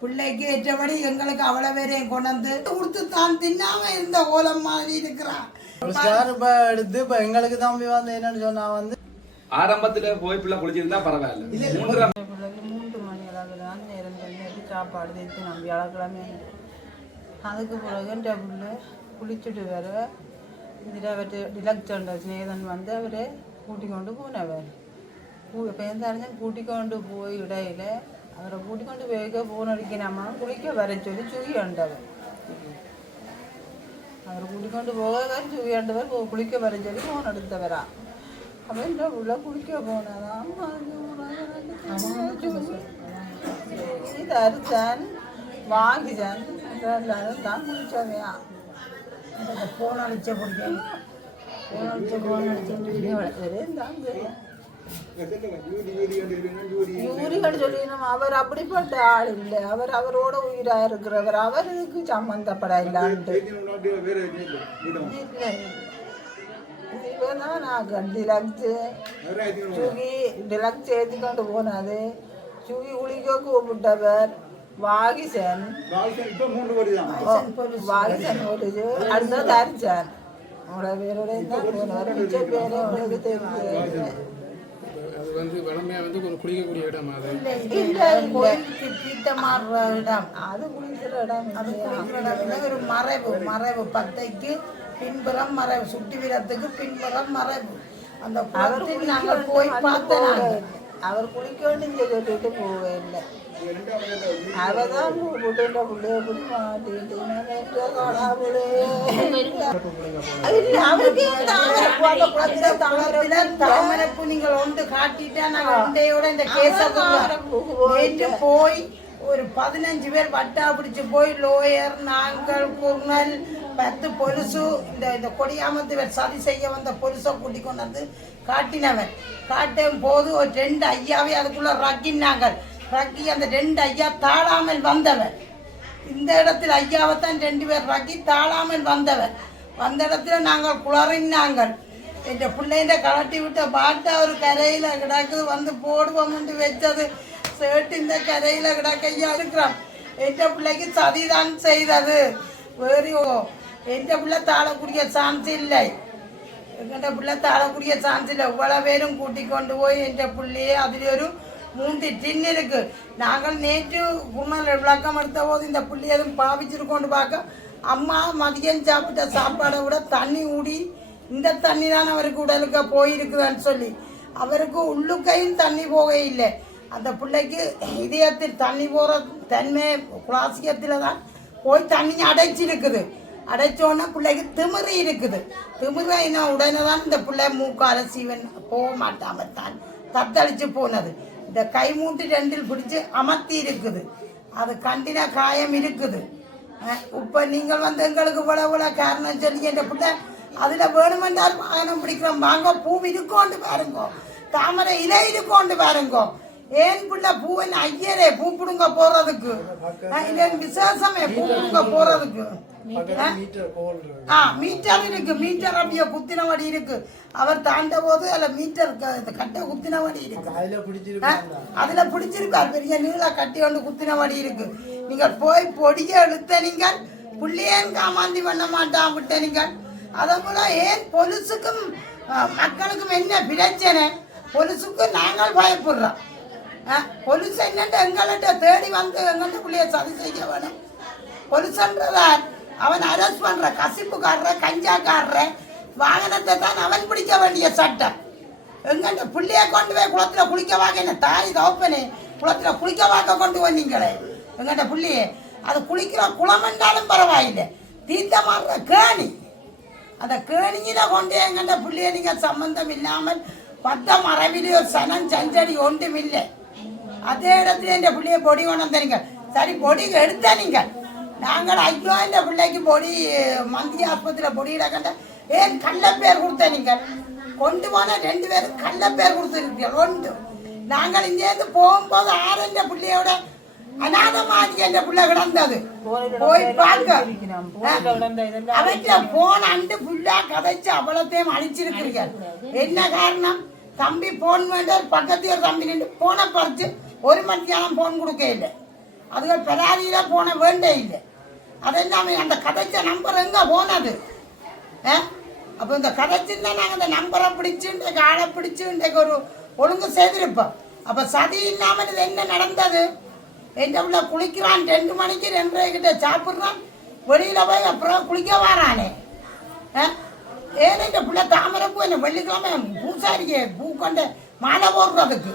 பிள்ளைக்கு ஏற்றபடி எங்களுக்கு அவ்வளோ பேரையும் கொண்டு வந்து கொடுத்து தான் தின்னாம இருந்த ஓலம் மாதிரி இருக்கிறான். ஸ்டார் இப்போ எடுத்து இப்போ எங்களுக்கு தம்பி வந்து என்னன்னு சொன்னா வந்து ஆரம்பத்துல போய் பிள்ளை குளிச்சிருந்தா பரவாயில்ல. பிள்ளைக்கு மூன்று மணி அளவு தான் நேரம் சாப்பாடு தேய்த்து நம்ம வியாழக்கிழமை. அதுக்கு பிறகு பிள்ளை குளிச்சுட்டு வர இதில் அவர் டிலக்சண்ட ஸ்நேகன் வந்து அவரை கூட்டிக் கொண்டு போனவர் பேர்ந்தறிஞ்சன் கூட்டிக் கொண்டு போய் இடையில அவரை கூட்டிக் கொண்டு போய்க்க போன் அடிக்கணுமா குளிக்க வர சொல்லி சுகி ஆண்டவர் அவர் கூட்டிக் கொண்டு போக சுகி ஆண்டவர் போ- குளிக்க வர சொல்லி போன் எடுத்தவரா அப்போ இந்த உள்ள குளிக்க போனதாம் இது அறுத்தான் வாங்கிதான் யூரிகள் சொல்லினோம் அவர் அப்படிப்பட்ட ஆள் இல்லை அவர் அவரோட உயிரா இருக்கிறவர் அவருக்கு சம்பந்தப்பட இல்லாண்டு இல்லை இவதான் நான் டிலக்ஸ் சுகி டிலக்ஸ் ஏற்றி கொண்டு போனது சுகி குளிக்க கூப்பிட்டவர் வாகிசன் வாகிசன் போட்டுச்சு அடுத்தது அரிச்சான் அவங்களோட பேரோட தான் போனவர் மிச்ச பேரே உங்களுக்கு தெரிஞ்சு அது வந்து வளமையாக வந்து ஒரு குளிக்கக்கூடிய இடம் அது இல்லை தீட்டமாடுற இடம் அது குளிக்கிற இடம் அது? குளிக்கிற இடம் ஒரு மறைவு மறைவு பத்தைக்கு பின்புறம் மறைவு சுட்டி வீரத்துக்கு பின்புறம் மறைவு அந்த நாங்கள் போய் பார்த்தோம் நாங்கள். அவர் குளிக்கணும் சொல்லிட்டு போவே இல்லை அவதான் இந்த பிள்ளைய பிடி மாட்டிட்டு நீங்கள் ஒன்று காட்டிட்டா நாங்கள் ஒன்றையோட இந்த கேஸ போய் ஒரு பதினஞ்சு பேர் வட்டா பிடிச்சு போய் லோயர் நாங்கள் குர்னல் பத்து பொலுசு இந்த இந்த கொடியாமத்து சதி செய்ய வந்த பொலுசை கூட்டி கொண்டு வந்து காட்டினவர். காட்டும் போது ஒரு ரெண்டு ஐயாவே அதுக்குள்ள ரக்கினாங்க. ரக்கி அந்த ரெண்டு ஐயா தாழாமல் வந்தவர். இந்த இடத்துல ஐயாவைத்தான் ரெண்டு பேர் ரக்கி தாழாமல் வந்தவர். வந்த இடத்துல நாங்கள் குளறினாங்கள் என் பிள்ளைண்ட கலட்டி விட்ட பாட்டை ஒரு கரையில் கிடக்குது. வந்து போடுவோம்னு வச்சது. சேட்டு இந்த கரையில் கிடக்கையா இருக்கிறான் என் பிள்ளைக்கு சதிதான் செய்தது. வேறு எந்த பிள்ளை தாழக்கூடிய சான்ஸ் இல்லை எங்கள்கிட்ட பிள்ளை தாழக்கூடிய சான்ஸ் இல்லை இவ்வளோ பேரும் கூட்டி கொண்டு போய் எந்த பிள்ளையே அதில் ஒரு மூன்று டின் இருக்கு நாங்கள் நேற்று குணல் விளக்கம் எடுத்த போது இந்த புள்ளி எதுவும் பாவிச்சிருக்கோன்னு பார்க்க அம்மா மதியம் சாப்பிட்ட சாப்பாடை விட தண்ணி ஊடி இந்த தண்ணி தான் அவருக்கு உடலுக்கு போயிருக்குதுன்னு சொல்லி அவருக்கு உள்ளுக்கையும் தண்ணி போக இல்லை அந்த பிள்ளைக்கு இதயத்தில் தண்ணி போகிற தன்மை குலாசியத்தில் தான் போய் தண்ணி அடைச்சிருக்குது அடைச்சோன்னா பிள்ளைக்கு திமிரு இருக்குது. திமிரைனா உடனே தான் இந்த பிள்ளை மூக்கால சீவன் போக மாட்டாமல் தான் தத்தளிச்சு போனது. இந்த கை மூட்டு ரெண்டில் பிடிச்சி அமர்த்தி இருக்குது. அது கண்டின காயம் இருக்குது. இப்போ நீங்கள் வந்து எங்களுக்கு இவ்வளவு இவ்வளவு காரணம் சொல்லி என்ற பிள்ளை அதில் வேணுமென்றால் வாகனம் பிடிக்கிறோம் வாங்க பூ இருக்கோண்டு பாருங்கோ. தாமரை இலை இருக்கோண்டு பாருங்கோ. ஏன் பிள்ளை பூவன் ஐயரே பூ பிடுங்க போறதுக்கு? அஹ் இல்லை விசேஷமே பூ பிடுங்க போறதுக்கு. ஆ? மீட்டர் இருக்கு. மீட்டர் அப்படியே குத்தினவடி இருக்கு. அவர் தாண்ட போது அதுல மீட்டர் கட்டை குத்தினவடி இருக்கு. அதில் பிடிச்சிருக்கார் பெரிய நீள கட்டி ஒன்று குத்தினவடி இருக்கு. நீங்கள் போய் பொடிய இழுத்த நீங்கள் புள்ளியேன் காமாந்தி பண்ண மாட்டான் விட்ட நீங்கள். அதே போல ஏன் பொலிசுக்கும் மக்களுக்கும் என்ன பிரச்சனை? பொலிசுக்கு நாங்கள் பயப்படுறோம். பொலிஸ் என்னட்டு எங்கள்கிட்ட தேடி வந்து எங்கள்கிட்ட பிள்ளைய சதி செய்ய வேணும். பொலிசன்றதான் அவன் அரெஸ்ட் பண்ற கசிப்புக்காரர கஞ்சாக்காரர வாகனத்தை தான் அவன் பிடிக்க வேண்டிய சட்டம். எங்கண்ட பிள்ளைய கொண்டு போய் குளத்துல குளிக்க வாங்க என்ன தாய் தோப்பனே குளத்துல குளிக்க வாக்க கொண்டு வந்தீங்களே எங்கண்ட பிள்ளையே அது குளிக்கிற குளம் என்றாலும் பரவாயில்லை. தீர்த்த மாறுற கேணி. அந்த கேணியில கொண்டு எங்கண்ட பிள்ளைய நீங்கள் சம்பந்தம் இல்லாமல் பத்த மரபிலே சனம் சஞ்சடி ஒன்றும் இல்லை. அதே இடத்துல இந்த பிள்ளைய பொடி கொண்டு வந்தீங்க சரி பொடி எடுத்த நீங்க நாங்கள் ஐயோ இந்த பிள்ளைக்கு பொடி மந்திரி ஆஸ்பத்திரியில் பொடி இடக்கண்ட. ஏன் கள்ள பேர் கொடுத்த நீங்க கொண்டு போன ரெண்டு பேரும் கள்ள பேர் கொடுத்துருக்கீங்க ஒன்று. நாங்கள் இங்கேருந்து போகும்போது ஆறு இந்த பிள்ளையோட அநாதமாதி என்ற பிள்ளை கிடந்தது. போய் பார்க்க அவற்றை போன் அண்டு புல்லா கதைச்சு அவ்வளத்தையும் அழிச்சிருக்கிறீர்கள் என்ன காரணம்? தம்பி போன் வேண்டாம் பக்கத்து ஒரு தம்பி நின்று போனை பறிச்சு ஒரு மணித்தியானம் போன் கொடுக்க இல்லை. அதுகள் பெராதியில போன வேண்டே இல்லை. அதெல்லாம் அந்த கதைச்ச நம்பர் எங்கே போனது? ஆ? அப்போ இந்த கதைச்சிருந்தா நாங்கள் அந்த நம்பரை பிடிச்சு இன்றைக்கு ஆளை பிடிச்சு இன்றைக்கு ஒரு ஒழுங்கு செய்திருப்போம். அப்போ சதி இல்லாமல் இது என்ன நடந்தது? எந்த பிள்ளை குளிக்கிறான் ரெண்டு மணிக்கு ரெண்டரை கிட்ட சாப்பிட்றான் வெளியில் போய் அப்புறம் குளிக்க வரானே. ஆ? இந்த பிள்ளை தாமரை பூ என்ன வெள்ளிக்கிழமை பூசாரிக்க பூ கொண்டு மாலை போடுறதுக்கு?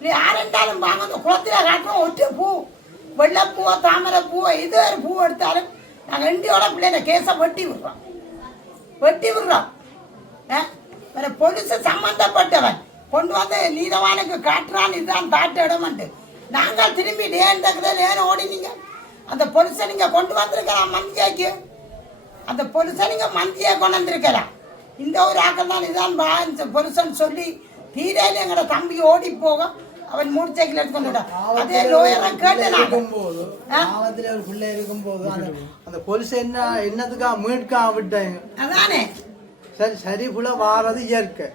நீ யாரெண்டாலும் வாங்க அந்த குளத்தில் காட்டுறோம் ஒற்றை பூ வெள்ளைப்பூவோ தாமரை பூவோ இது ஒரு பூ எடுத்தாலும் நாங்கள் இண்டியோட பிள்ளைங்க கேஸை வெட்டி விடுறோம். வெட்டி விடுறோம். ஆ? வேற பொலிசு சம்மந்தப்பட்டவன் கொண்டு வந்து நீதவானுக்கு காட்டுறான் இதுதான் தாட்டு இடமன்ட்டு நாங்கள் திரும்பி ஏன் தகுதியில் ஏன் ஓடினீங்க. அந்த பொலிசை நீங்கள் கொண்டு வந்திருக்கலாம் மந்தியாக்கு அந்த பொலிசை நீங்கள் மந்தியை கொண்டு வந்திருக்கலாம் இந்த ஒரு ஆக்கள் தான் இதான் பா இந்த பொலிசன் சொல்லி தீரையில் எங்களோட தம்பி ஓடி போகும் அவன் மூணு சைக்கிள் எடுத்துக்கொண்டு விட்டான். அதே லோயரை கேட்டு நான். இருக்கும்போது கிராமத்துல ஒரு பிள்ளை இருக்கும்போது அந்த அந்த பொலிசு என்ன என்னத்துக்கா மீட்கா விட்டாங்க. அதானே? சரி சரிபுல வாரது இயற்கை.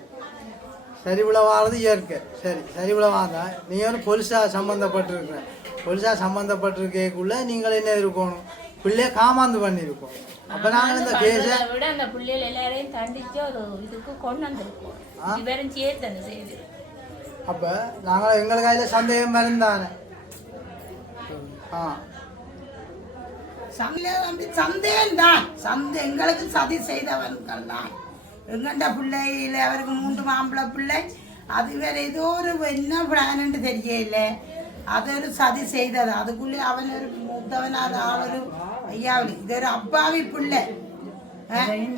சரிபுல வாரது இயற்கை. சரி சரிபுல வாங்க நீங்க ஒரு பொலிசா சம்பந்தப்பட்டிருக்கிற. பொலிசா சம்பந்தப்பட்டிருக்கக்குள்ள நீங்கள் என்ன இருக்கணும்? பிள்ளைய காமாந்து பண்ணியிருக்கோம் அப்ப நாங்கள் இந்த கேஸை விட அந்த பிள்ளைகள் எல்லாரையும் தண்டிச்சு ஒரு இதுக்கு கொண்டு வந்திருக்கோம். இவரும் சேர்த்து அந்த செய்தி. அப்ப நாங்கள் எங்கள் கையில சந்தேகம் இருந்தானே ஆ சந்தேகம் தான் சந்தை எங்களுக்கு சதி செய்தவன்கள் தான் எங்கண்ட பிள்ளையில அவருக்கு மூன்று மாம்பழ பிள்ளை அது வேற ஏதோ ஒரு என்ன பிளான்னு தெரியல அது ஒரு சதி செய்தது அதுக்குள்ளே அவன் ஒரு மூத்தவனாத ஆள் ஒரு ஐயாவில் இது ஒரு அப்பாவி பிள்ளை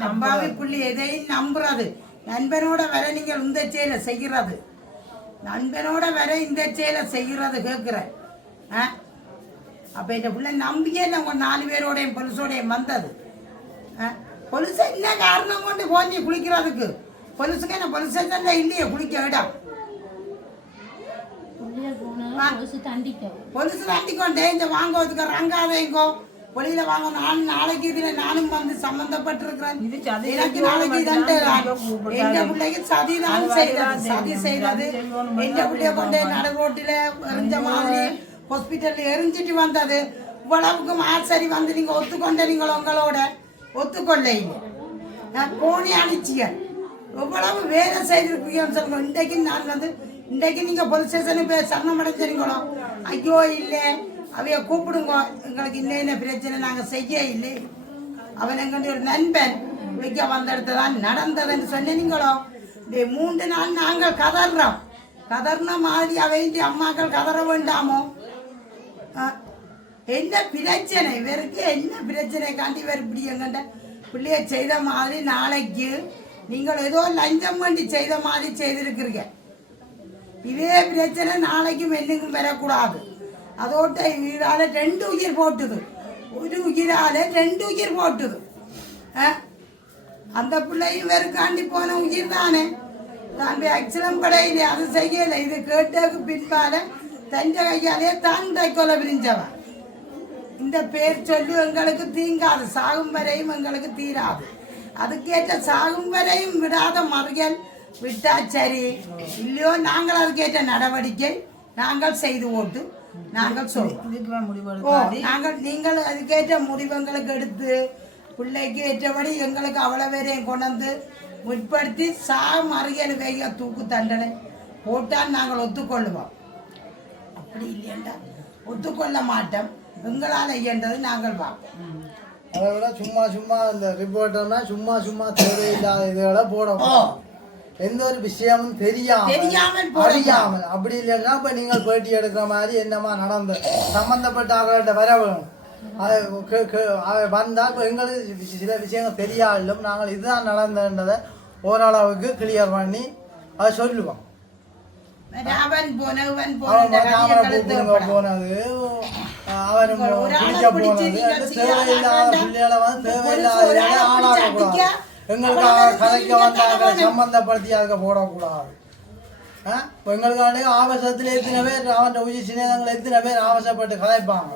அப்பாவி பிள்ளை எதையும் நம்புறது நண்பனோட வர நீங்கள் இந்த செயலை செய்கிறது நண்பனோட வர இந்த செயலை செய்கிறது கேட்குறேன். ஆ? அப்போ இந்த பிள்ளை நம்பியே நம்ம நாலு பேரோடையும் பொலிசோடையும் வந்தது. ஆ? பொலிச என்ன காரணம் கொண்டு போஞ்சி குளிக்கிறதுக்கு? பொலிசுக்கு என்ன பொலிச தான் இல்லையே குளிக்க இடம் பொலிசு தாண்டிக்கொண்டே இந்த வாங்குவதுக்கு ரங்காதைங்கோ. வெளியில வாங்க நான் நாளைக்கு இதுல நானும் வந்து சம்பந்தப்பட்டிருக்கிறேன் எனக்கு நாளைக்கு மட்டும்தான் தண்டை நாங்க கூப்பிட்டாங்க. எங்க பிள்ளைக்கு சதி தான் தான் சதி செய்வோம் எங்க பிள்ளைய கொண்டு நடு ரோட்டில எரிஞ்ச மாதிரி ஹாஸ்பிட்டல்ல எரிஞ்சிட்டு வந்தது. இவ்வளவுக்கும் ஆச்சரி வந்து நீங்க ஒத்துக்கொண்ட நீங்கள் உங்களோட? ஒத்துக்கொள்ள போனி அனுச்சிய எவ்வளவு வேலை செய்திருக்கீங்கன்னு சொல்லுங்க. இன்றைக்கு நான் வந்து இன்றைக்கு நீங்க போலீஸ் ஸ்டேஷனுக்கு போய் சரணம் அடைஞ்சிருங்களோ ஐயோ இல்லை. அவைய கூப்பிடுங்க. எங்களுக்கு இன்ன பிரச்சனை? நாங்கள் செய்ய இல்லை. அவன் எங்களுடைய ஒரு நண்பன் குளிக்க வந்த இடத்துல தான் நடந்ததுன்னு சொன்னீங்களோ? இந்த மூன்று நாள் நாங்கள் கதறோம் கதர்ன மாதிரி அவைண்டி அம்மாக்கள் கதற வேண்டாமோ? ஆ, என்ன பிரச்சனை? இவருக்கு என்ன பிரச்சனை? காண்டி இவர் இப்படி எங்கண்ட பிள்ளைய செய்த மாதிரி நாளைக்கு நீங்கள் ஏதோ லஞ்சம் வேண்டி செய்த மாதிரி செய்திருக்கிறீங்க. இதே பிரச்சனை நாளைக்கும் என்னைக்கும் வரக்கூடாது. அதோட்ட இதால ரெண்டு உயிர் போட்டுது ஒரு உயிரால ரெண்டு உயிர் போட்டுது ஆ? அந்த பிள்ளையும் வெறுக்காண்டி போன உயிர் தானே தான் அச்சலம் படையில அது செய்யலை இது கேட்டதுக்கு பின்பால தஞ்ச கையாலே தான் தைக்கொலை பிரிஞ்சவன் இந்த பேர் சொல்லி எங்களுக்கு தீங்காது சாகும் வரையும் எங்களுக்கு தீராது அதுக்கேற்ற சாகும் வரையும் விடாத மறியல் விட்டா சரி இல்லையோ நாங்கள் அதுக்கேற்ற நடவடிக்கை நாங்கள் செய்து ஓட்டு நாங்கள் நாங்கள் நீங்கள் அதுக்கேற்ற முடிவுங்களுக்கு எடுத்து பிள்ளைக்கு ஏற்றபடி எங்களுக்கு அவ்வளோ பேரையும் கொண்டு வந்து முற்படுத்தி சா மறியல் வேக தூக்கு தண்டனை போட்டால் நாங்கள் ஒத்துக்கொள்ளுவோம். அப்படி இல்லையண்டா. ஒத்துக்கொள்ள மாட்டோம். எங்களால் இயன்றது நாங்கள் பார்ப்போம். அதை விட சும்மா சும்மா இந்த ரிப்போர்ட்டர்னா சும்மா சும்மா தேவையில்லாத இதுகளை போடணும். எந்த ஒரு விஷயமும் தெரியாம தெரியாமல். அறியாமல். அப்படி இல்லைன்னா இப்ப நீங்கள் பேட்டி எடுக்கிற மாதிரி என்னமா நடந்து சம்பந்தப்பட்ட ஆகட்ட வர வேணும் அது கே- கே- அது வந்தா இப்ப எங்களுக்கு சில விஷயங்கள் தெரியாலும் நாங்கள் இதுதான் நடந்ததுன்றதை ஓரளவுக்கு கிளியர் பண்ணி அதை சொல்லுவோம். அவன் போனது அவன் பிடிச்சு போனது. தேவையில்லாத. பிள்ளைகளை வந்து தேவையில்லாத ஆளாக பிடிச்சு கூடாது அடிக்க, எங்களுக்கு அவ்வளவு கதைக்க வந்தாங்க. சம்பந்தப்படுத்தி அதுக்கு போடக்கூடாது. ஆ? இப்போ எங்களுக்கு ஆவேசத்தில் எத்தனை பேர் அவன் உயிர் சின்னதங்கள் எத்தனை பேர் ஆவேசப்பட்டு கதைப்பாங்க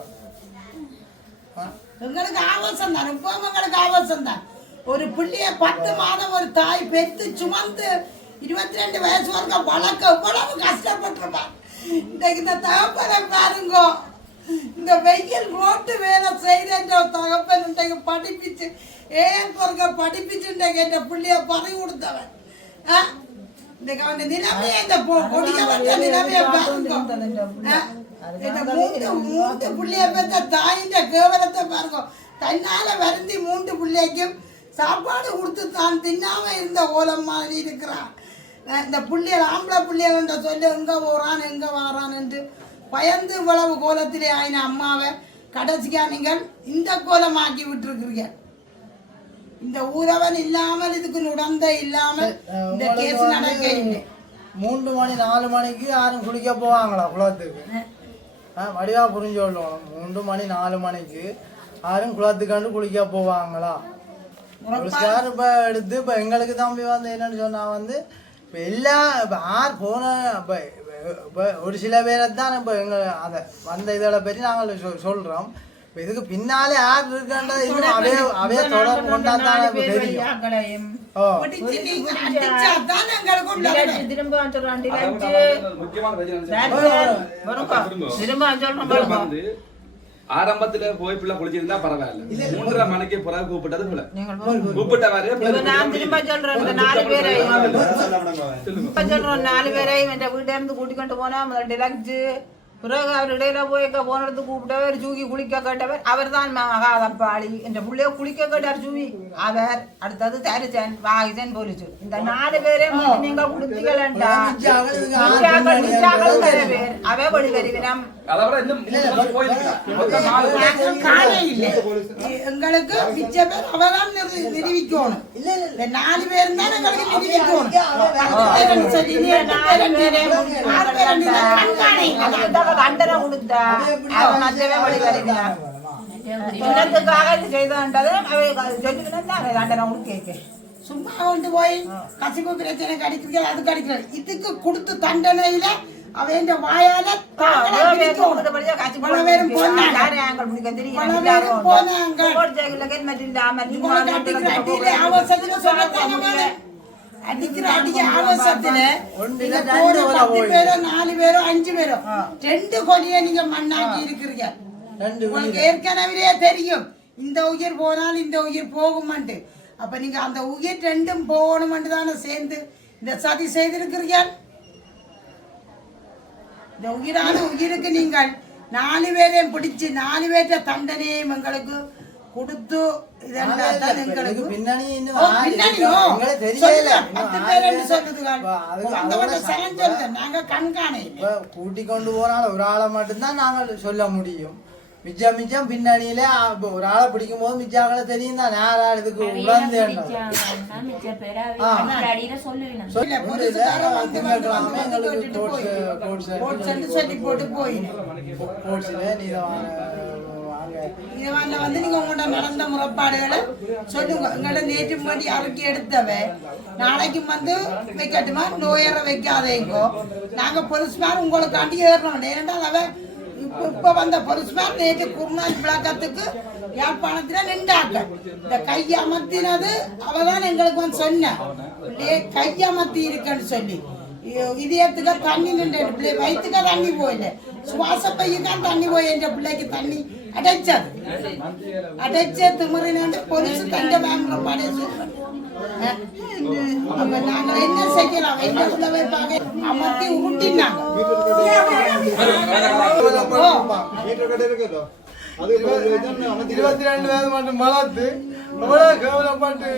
எங்களுக்கு ஆபாசம் தான் இப்போ எங்களுக்கு ஆபாசம் தான் ஒரு பிள்ளைய பத்து மாதம் ஒரு தாய் பெத்து சுமந்து இருபத்தி ரெண்டு வயசு வரைக்கும் வளர்க்க இவ்வளவு கஷ்டப்பட்டிருப்பான். இன்றைக்கு இந்த தகப்பனை பாருங்க. இந்த வெயில் ரோட்டு வேலை செய்த தகப்பன் இன்றைக்கு படிப்பிச்சு ஏன் பிறகு படிப்பிச்சு இன்றைக்கு இந்த பிள்ளைய பறி கொடுத்தவன்? இன்றைக்கு அவன் நிலைமையை இந்த பொ- கொடியவன் நிலைமையை பாருங்க? இந்த மூன்று மூன்று புள்ளைய பெற்ற தாயின் கேவலத்தை பாருங்க. தன்னால வருந்தி மூன்று பிள்ளைக்கும் சாப்பாடு கொடுத்து தான் தின்னாம இருந்த ஓலம் மாதிரி இருக்கிறான். இந்த புள்ளியல் ஆம்பளை புள்ளியல் என்ற சொல்லி எங்க போறான் எங்க வாரான் என்று பயந்து இவ்வளவு கோலத்திலே ஆயின அம்மாவை கடைசியா நீங்கள் இந்த கோலமாக்கி விட்டுருக்கிறீங்க. இந்த ஊரவன் இல்லாமல் இதுக்கு நுடந்த இல்லாமல் இந்த கேஸ் நடக்க இல்லை. மூன்று மணி நாலு மணிக்கு யாரும் குளிக்க போவாங்களா குளத்துக்கு? ஆ வடிவா புரிஞ்சு சொல்லணும் மூன்று மணி நாலு மணிக்கு யாரும் குளத்துக்காண்டு குளிக்க போவாங்களா? ஒரு சார் இப்போ எடுத்து இப்போ எங்களுக்கு தம்பி வந்து என்னன்னு சொன்னா வந்து இப்போ எல்லா இப்போ யார் போன இப்போ இப்போ ஒரு சில பேரை தான் இப்போ எங்கள் அதை வந்த இதோட பற்றி நாங்கள் சொல் சொல்கிறோம் இதுக்கு பின்னாலே யார் இருக்கான்றது இன்னும் அவே அவே தொடர்பு கொண்டாதான் இப்போ தெரியும். ஆரம்பத்துல போய் பிள்ளை குளிச்சிருந்தா பரவாயில்ல. மூன்றரை மணிக்கு பிறகு கூப்பிட்டது பிள்ளை. கூப்பிட்டவாரு நான் திரும்ப சொல்றேன் நாலு பேரை. இப்ப சொல்றோம் நாலு பேரை. என் வீட்டை இருந்து கூட்டிக்கொண்டு போனா முதல் டிலக்ஜ் பிறகு அவர் இடையில போய் போனது கூப்பிட்டவர் ஜூகி குளிக்க கேட்டவர் அவர் தான் மகாதப்பாளி என்ற பிள்ளைய குளிக்க கேட்டார் ஜூகி அவர் அடுத்தது தரிசன் வாகிசன் போலிச்சு. இந்த நாலு பேரே. நீங்க கொடுத்தீங்களா பேர். அவ வழி வருவினம் எங்களுக்கு மிச்ச பேர் அவதான் நிரூபிக்கணும். நாலு பேர் தான் எங்களுக்கு நிரூபிக்கணும். கொடுத்தா அவன் அஞ்சவே வழி சொல்லிக்கணும் தான் தண்டனை கொடுக்க கேட்க. சும்மா கொண்டு போய் கசிப்பு பிரச்சனை கடிக்கிறது அது கடிக்கிறது இதுக்கு கொடுத்த தண்டனையில அவன் வாயால தாங்களா பிடிக்கணும். பல பேரும் போனாங்க. அவசரத்துல சொல்லத்தானே. அடிக்கிற அடிக்க அவசரத்துல நீங்க போன பத்து பேரோ நாலு பேரோ அஞ்சு பேரோ ரெண்டு கொடியை நீங்க மண்ணாக்கி இருக்கிறீங்க. ரெண்டு உங்களுக்கு ஏற்கனவே தெரியும். இந்த உயிர் போனால் இந்த உயிர் போகுமான்ட்டு. அப்ப நீங்க அந்த உயிர் ரெண்டும் போகணுமென்று தானே சேர்ந்து இந்த சதி செய்திருக்கிறீர்கள்? இந்த உயிரான உயிருக்கு நீங்கள் நாலு பேரையும் பிடிச்சு நாலு பேர்த்த தண்டனையும் எங்களுக்கு கொடுத்து இதெல்லாம் தான் இதுக்கு எங்களுக்கு? பின்னணி இன்னும் ஓ, யாரு பின்னணியோ? எங்களுக்கு தெரியல. சொல்லுங்க, இன்னும் பத்து ஆறு பேர் பேர். என்று சொல்லுதுகள். இப்ப அதுக்கு அந்த அதோட மட்டும் சரண் சொல்லுங்க. நாங்க கண்காண இல்லை. இப்போ கூட்டி கொண்டு போனால் ஒரு ஆளை மட்டும்தான் நாங்கள் சொல்ல முடியும். மிச்சம் மிச்சம் பின்னணியில ஒரு ஆளை பிடிக்கும் போது மிச்ச ஆளை தெரியும் தான். யாரா இதுக்கு உழந்து மிச்ச பேரா ஆ. அடியில சொல்லுவேன் இல்ல, போலீஸ்காரன் வந்து வந்து வந்து வந்து கேட்டுட்டு போய். போட்ஸ்ன்னு சொல்லி போட்டு போயிடும் கோட்ஸில் நீ வாங்க இதுவாண்ட வந்து நீங்க உங்களோட நடந்த முறைப்பாடுகளை சொல்லுங்க. எங்களோட நேற்று மணி அறிக்கை எடுத்தவ. நாளைக்கு வந்து வைக்கட்டுமா? நோயற வைக்காதேங்கோ. நாங்க பொலிஸ்மார் உங்களுக்காண்டி ஏறணும். ஏன்னா அவ இப்ப வந்த பொலிஸ்மார் நேற்று குருநாள் விளக்கத்துக்கு யாழ்ப்பாணத்துல நின்றாக்க இந்த கையமர்த்தினது அவதான் எங்களுக்கு வந்து சொன்ன. கையமர்த்தி இருக்குன்னு சொல்லி. இதயத்துக்கு தண்ணி நின்று பிள்ளை வயிற்றுக்கா தண்ணி போயில. சுவாச பையக்கான் தண்ணி போய் என்ற பிள்ளைக்கு தண்ணி அடைச்சது. அடைச்ச திமிரினாண்டு பொரிசு தண்ட வாங்குற படைச்சு நாங்கள் என்ன செய்யலாம்? என்ன உள்ள வைப்பாங்க அமர்த்தி உருட்டினாங்க இருபத்தி ரெண்டு பேர் மட்டும் வளர்த்து. எவ்வளோ கேவலப்பட்டு?